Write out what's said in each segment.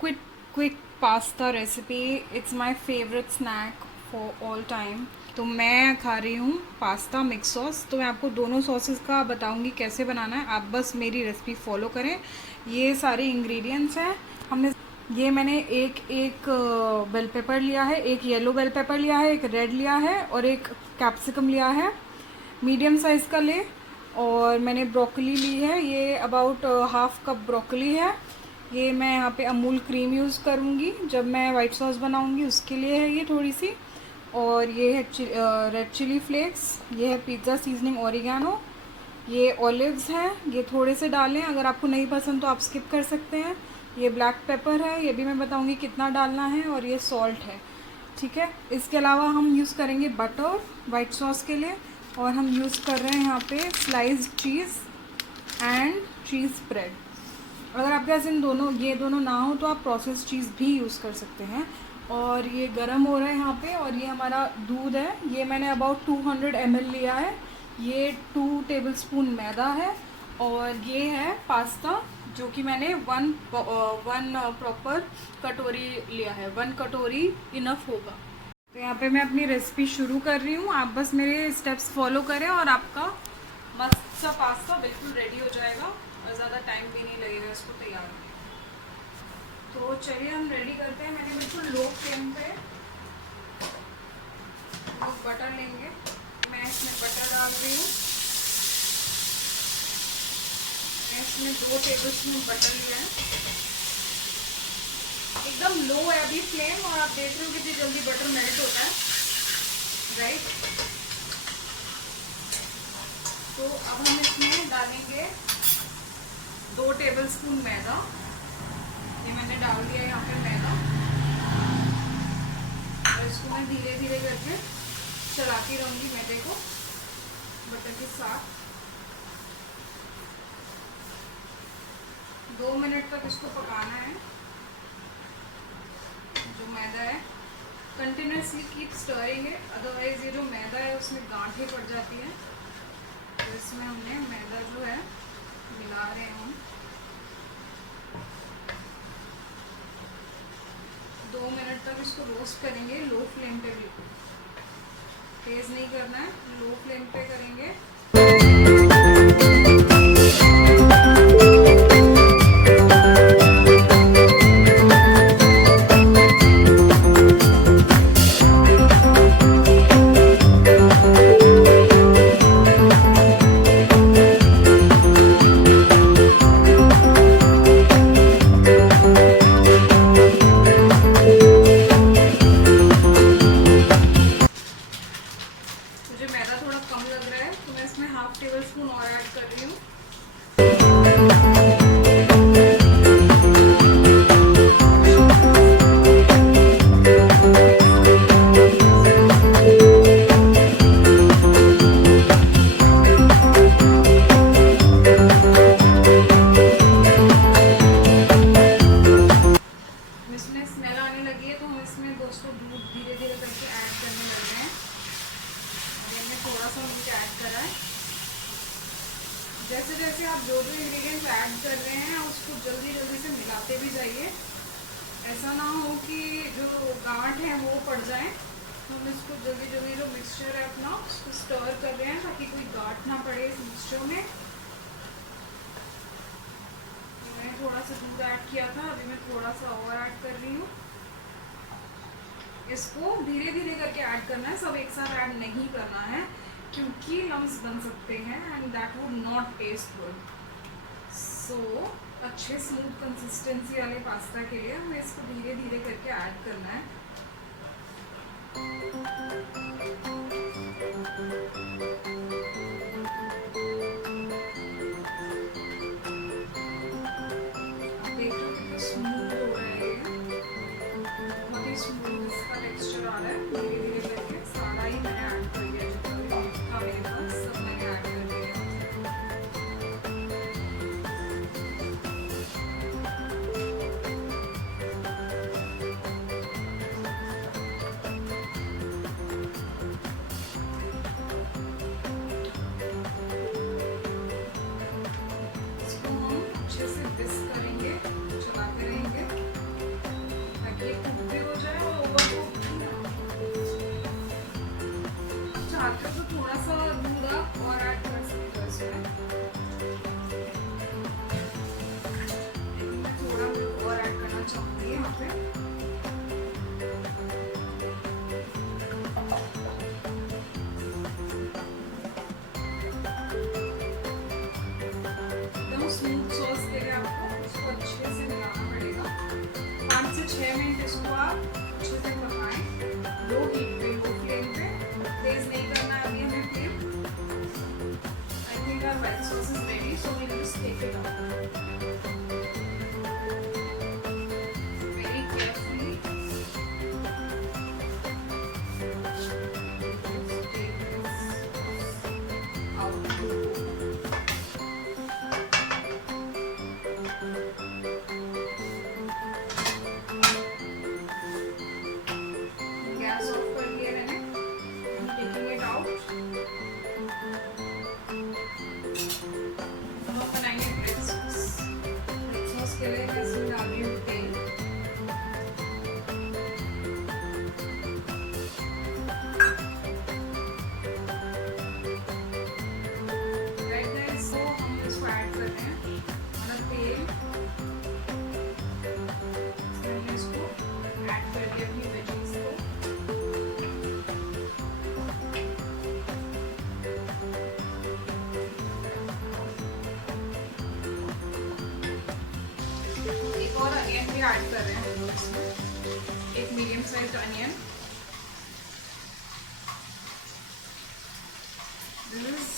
Quick pasta recipe. It's my favourite snack for all time. तो मैं खा रही हूँ पास्ता मिक्स सॉस. तो मैं आपको दोनों सॉसेस का बताऊँगी कैसे बनाना है. आप बस मेरी रेसिपी फॉलो करें. ये सारे इंग्रेडिएंट्स हैं. मैंने एक बेल पेपर लिया है, एक येलो बेल पेपर लिया है, एक रेड लिया है और एक कैप्सिकम लिया है. मीडियम साइज़ का ले. और मैंने ब्रोकली ली है. ये अबाउट हाफ कप ब्रोकली है. ये मैं यहाँ पे अमूल क्रीम यूज़ करूँगी जब मैं वाइट सॉस बनाऊँगी, उसके लिए है ये थोड़ी सी. और ये है रेड चिली फ्लेक्स. ये है पिज़्ज़ा सीजनिंग ओरिगानो. ये ऑलिव्स हैं, ये थोड़े से डालें. अगर आपको नहीं पसंद तो आप स्किप कर सकते हैं. ये ब्लैक पेपर है, ये भी मैं बताऊँगी कितना डालना है. और ये सॉल्ट है. ठीक है. इसके अलावा हम यूज़ करेंगे बटर वाइट सॉस के लिए. और हम यूज़ कर रहे हैं यहाँ पे स्लाइस्ड चीज़ एंड चीज़ स्प्रेड. अगर आपके पास ये दोनों ना हो तो आप प्रोसेस चीज़ भी यूज़ कर सकते हैं. और ये गरम हो रहा है यहाँ पे. और ये हमारा दूध है. ये मैंने अबाउट 200 ml लिया है. ये 2 टेबलस्पून मैदा है. और ये है पास्ता जो कि मैंने वन प्रॉपर कटोरी लिया है. 1 कटोरी इनफ होगा. तो यहाँ पे मैं अपनी रेसिपी शुरू कर रही हूँ. आप बस मेरे स्टेप्स फॉलो करें और आपका मस्त सा पास्ता बिल्कुल रेडी हो जाएगा. और ज़्यादा टाइम भी नहीं लगेगा इसको तैयार होने. तो चलिए हम रेडी करते हैं. मैंने बिल्कुल लो फ्लेम पे बटर लेंगे. मैं इसमें बटर डाल रही हूँ. मैं इसमें 2 टेबलस्पून बटर लिया है. एकदम लो है अभी फ्लेम. और आप देख रहे हो कितनी जल्दी बटर मेल्ट होता है. राइट. तो अब हम इसमें डालेंगे 2 टेबलस्पून मैदा. ये मैंने डाल दिया यहाँ पे मैदा. और इसको मैं धीरे धीरे करके चलाती रहूँगी मैदे को बटर के साथ. 2 मिनट तक इसको पकाना है. जो मैदा है कंटिन्यूसली कीप स्टरिंग है, अदरवाइज ये जो मैदा है उसमें गांठें पड़ जाती हैं. तो इसमें हमने मैदा जो है मिला रहे हैं हम. 2 मिनट तक इसको रोस्ट करेंगे लो फ्लेम पे. बिल्कुल तेज़ नहीं करना है, लो फ्लेम पे करेंगे. जैसे जैसे आप जो भी इंग्रेडिएंट्स ऐड कर रहे हैं उसको जल्दी जल्दी से मिलाते भी जाइए. ऐसा ना हो कि जो गांठ है वो पड़ जाए. तो हम इसको जल्दी जल्दी जो मिक्सचर है अपना उसको स्टर कर रहे हैं ताकि कोई गांठ ना पड़े इस मिक्सचर में. तो मैंने थोड़ा सा दूध ऐड किया था, अभी मैं थोड़ा सा और ऐड कर रही हूँ. इसको धीरे धीरे करके ऐड करना है, सब एक साथ ऐड नहीं करना है क्योंकि लम्स बन सकते हैं and that would not taste good. So अच्छे स्मूथ कंसिस्टेंसी वाले पास्ता के लिए हमें इसको धीरे धीरे करके ऐड करना है. आप देख रहे हो कितना स्मूथ हो रहा है. बहुत ही स्मूथ इसका टेक्सचर आ रहा है. धीरे धीरे करके सारा ही मैंने ऐड कर दिया. जितना भी था मेरे पास सब मैंने ऐड कर दिया. पहले मैं इसमें डाल रही हूँ तेल। राइट गाइस, तो हम इसको ऐड कर रहे हैं हमारा तेल। मैंने इसको ऐड कर दिया अपनी वेजीज को। एक और अनियन भी ऐड कर रहे हैं हम लोग इसमें, एक medium size onion. This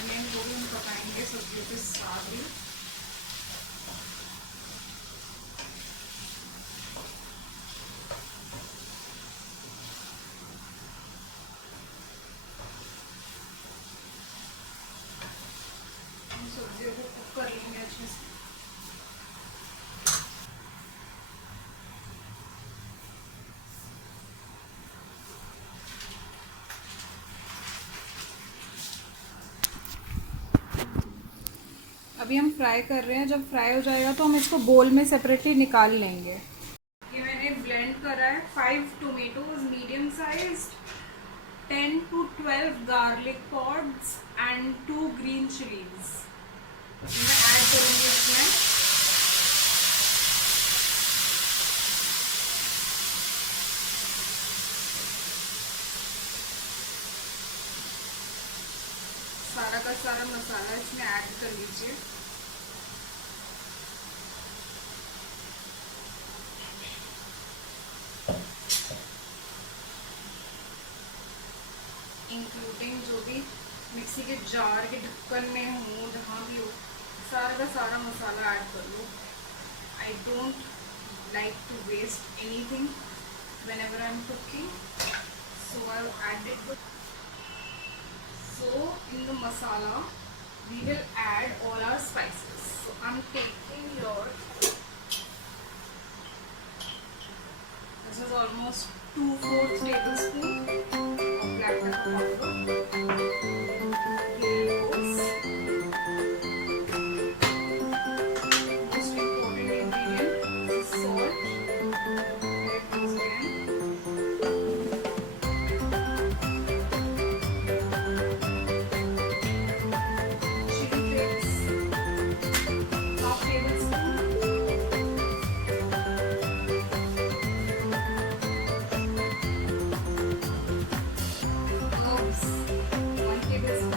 onion को भी हम पकाएंगे सब्जियों के साथ ही। सब्जियों को कुक कर लेंगे अच्छे से। अभी हम फ्राई कर रहे हैं, जब फ्राई हो जाएगा तो हम इसको बोल में सेपरेटली निकाल लेंगे। ये मैंने ब्लेंड करा है 5 टोमेटोज मीडियम साइज, 10 to 12 garlic pods and 2 green chillies मैं ऐड करूँगी इसमें। सारा का सारा मसाला इसमें ऐड कर लीजिए। इंक्लूडिंग जो भी मिक्सी के जार के ढक्कन में हो, जहाँ भी हो, सारा का सारा मसाला ऐड कर लो। I don't like to waste anything whenever I'm cooking, so I'll add it. So in the masala we will add all our spices. So I'm taking your, this is almost 2/4 tablespoon of black pepper powder, green oats, most important ingredient is salt. There it goes again. Chili flakes, half tablespoon. Herbs, 1 tablespoon.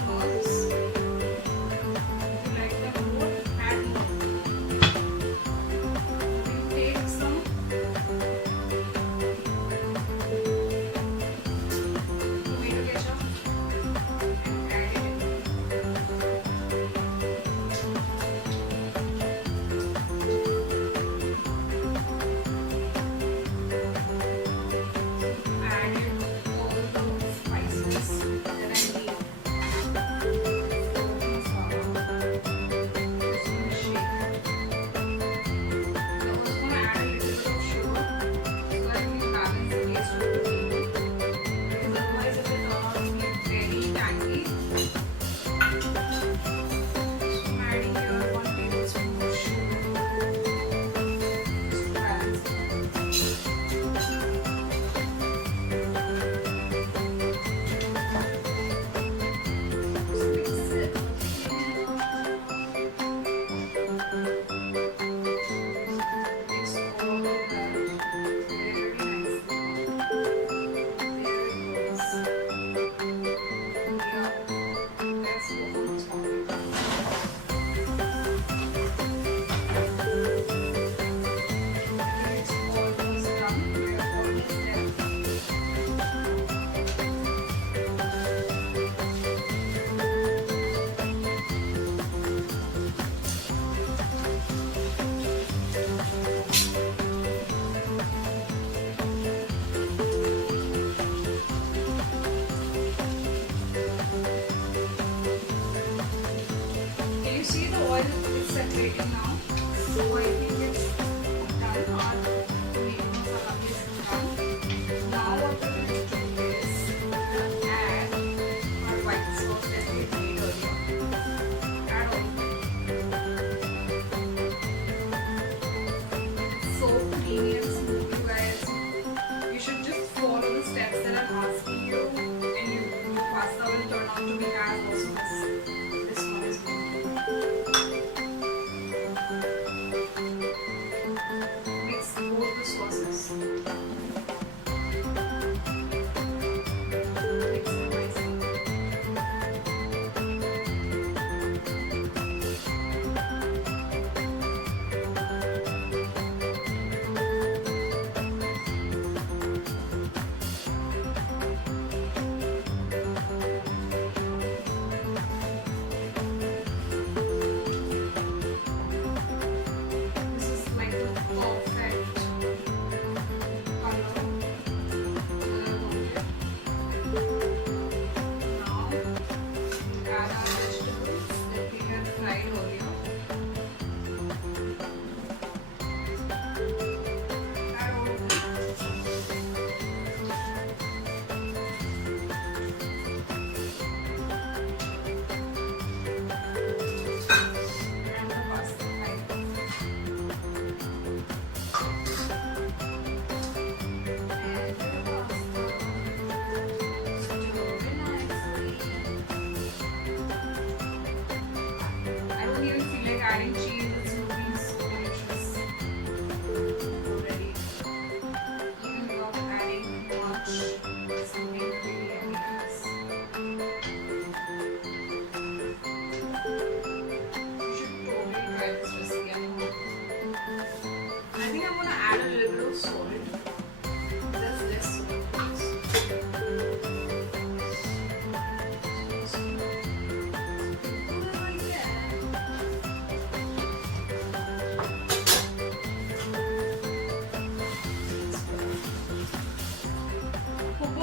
Adding cheese, it's looking so delicious already. Even without adding much, it's looking really nice. You should totally try this recipe at home. I think I'm gonna add a little bit of salt. Just this salt.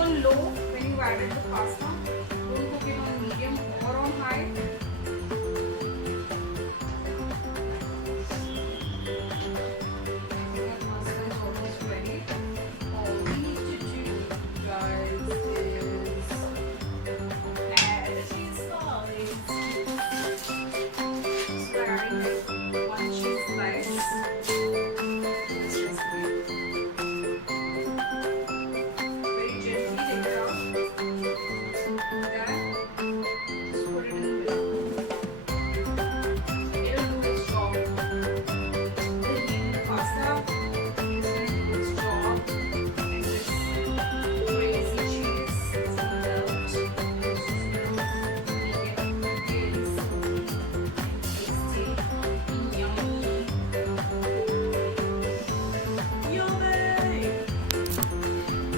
Low when you added the pasta. Don't cook it on medium or on high. The pasta is almost ready. All we need to do, guys, is add the cheese slice. So we're adding like 1 cheese slice to this recipe.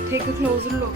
Take a closer look.